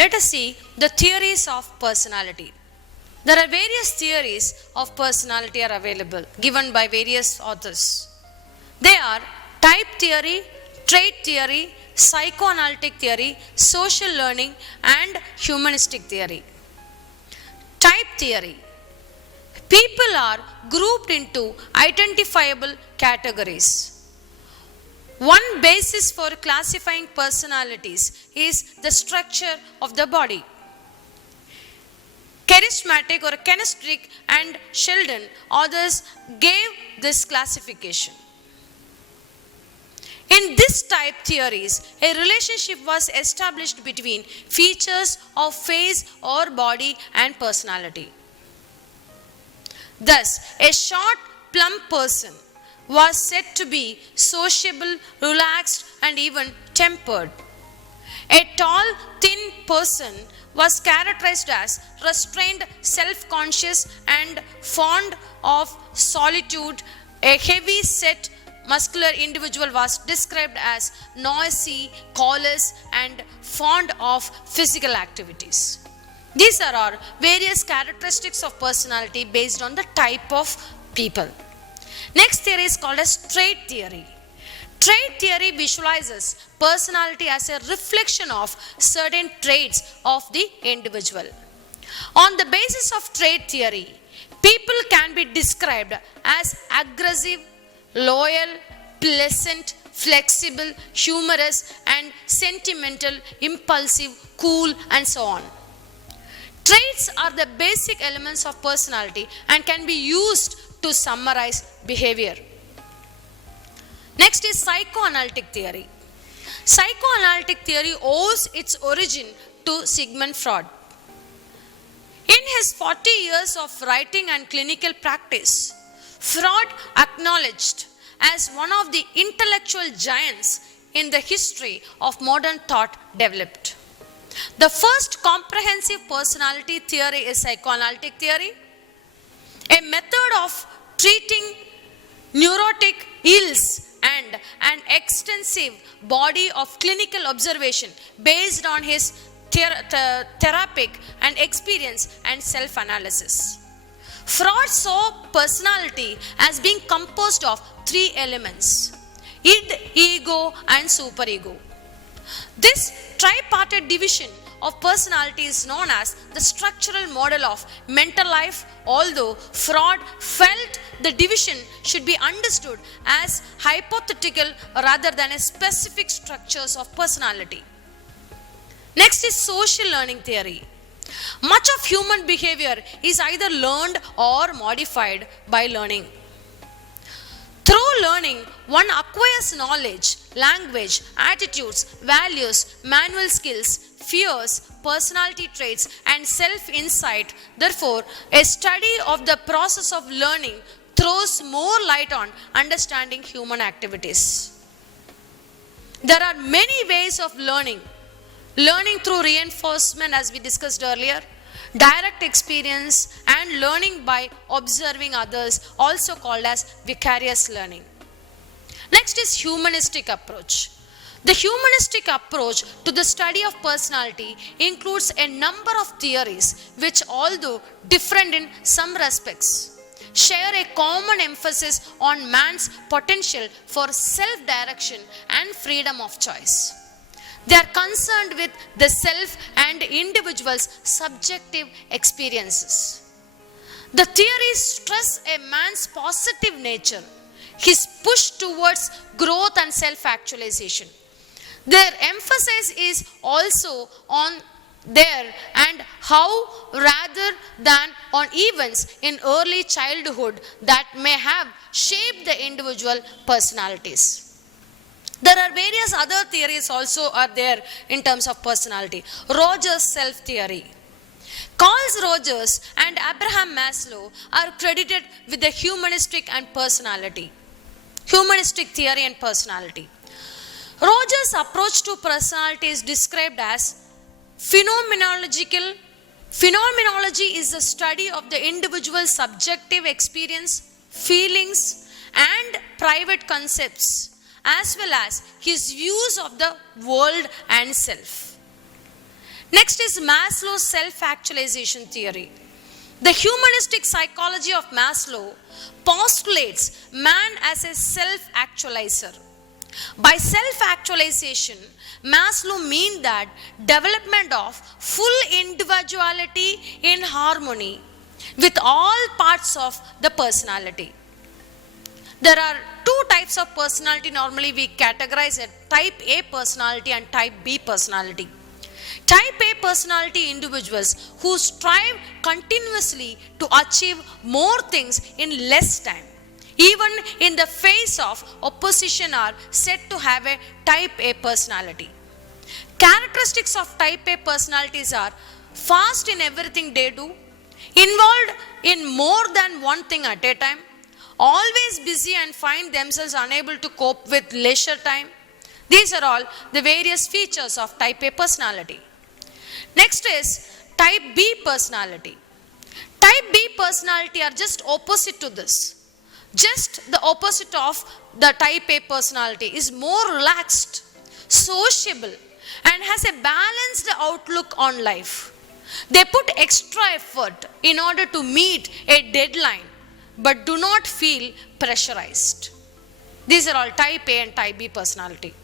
let us see the theories of personality. There are various theories of personality are available, given by various authors. They are type theory, trait theory, psychoanalytic theory, social learning, and humanistic theory. Type theory. People are grouped into identifiable categories. One basis for classifying personalities is the structure of the body. Charismatic or kinesthetic and Sheldon others gave this classification. In this type theories, a relationship was established between features of face or body and personality. Thus, a short, plump person was said to be sociable, relaxed, and even tempered. A tall, thin person was characterized as restrained, self-conscious, and fond of solitude. A heavy-set, muscular individual was described as noisy, callous, and fond of physical activities. These are our various characteristics of personality based on the type of people. Next theory is called as trait theory. Trait theory visualizes personality as a reflection of certain traits of the individual. On the basis of trait theory, people can be described as aggressive, loyal, pleasant, flexible, humorous, and sentimental, impulsive, cool, and so on. Traits are the basic elements of personality and can be used to summarize behavior. Next is psychoanalytic theory. Psychoanalytic theory owes its origin to Sigmund Freud. In his 40 years of writing and clinical practice, Freud acknowledged as one of the intellectual giants in the history of modern thought developed. The first comprehensive personality theory is psychoanalytic theory, a method of treating neurotic ills and an extensive body of clinical observation based on his therapeutic and experience and self-analysis. Freud saw personality as being composed of three elements: id, ego, and superego. This tripartite division of personality is known as the structural model of mental life, although Freud felt the division should be understood as hypothetical rather than as specific structures of personality. Next is social learning theory. Much of human behavior is either learned or modified by learning. Through learning, one acquires knowledge, language, attitudes, values, manual skills, fears, personality traits, and self-insight. Therefore, a study of the process of learning throws more light on understanding human activities. There are many ways of learning. Learning through reinforcement, as we discussed earlier, direct experience, and learning by observing others, also called as vicarious learning. Next is humanistic approach. The humanistic approach to the study of personality includes a number of theories which, although different in some respects, share a common emphasis on man's potential for self-direction and freedom of choice. They are concerned with the self and individual's subjective experiences. The theories stress a man's positive nature, his push towards growth and self-actualization. Their emphasis is also on there and how rather than on events in early childhood that may have shaped the individual personalities. There are various other theories also are there in terms of personality. Rogers' self-theory. Carl Rogers and Abraham Maslow are credited with the humanistic theory and personality. Rogers' approach to personality is described as phenomenological. Phenomenology is the study of the individual's subjective experience, feelings, and private concepts, as well as his views of the world and self. Next is Maslow's self-actualization theory. The humanistic psychology of Maslow postulates man as a self-actualizer. By self-actualization, Maslow means that development of full individuality in harmony with all parts of the personality. There are two types of personality normally we categorize as type A personality and type B personality. Type A personality individuals who strive continuously to achieve more things in less time, even in the face of opposition, are said to have a type A personality. Characteristics of type A personalities are fast in everything they do, involved in more than one thing at a time, always busy and find themselves unable to cope with leisure time. These are all the various features of type A personality. Next is type B personality. Type B personality are just opposite to this. Just the opposite of the type A personality is more relaxed, sociable, and has a balanced outlook on life. They put extra effort in order to meet a deadline, but do not feel pressurized. These are all type A and type B personality.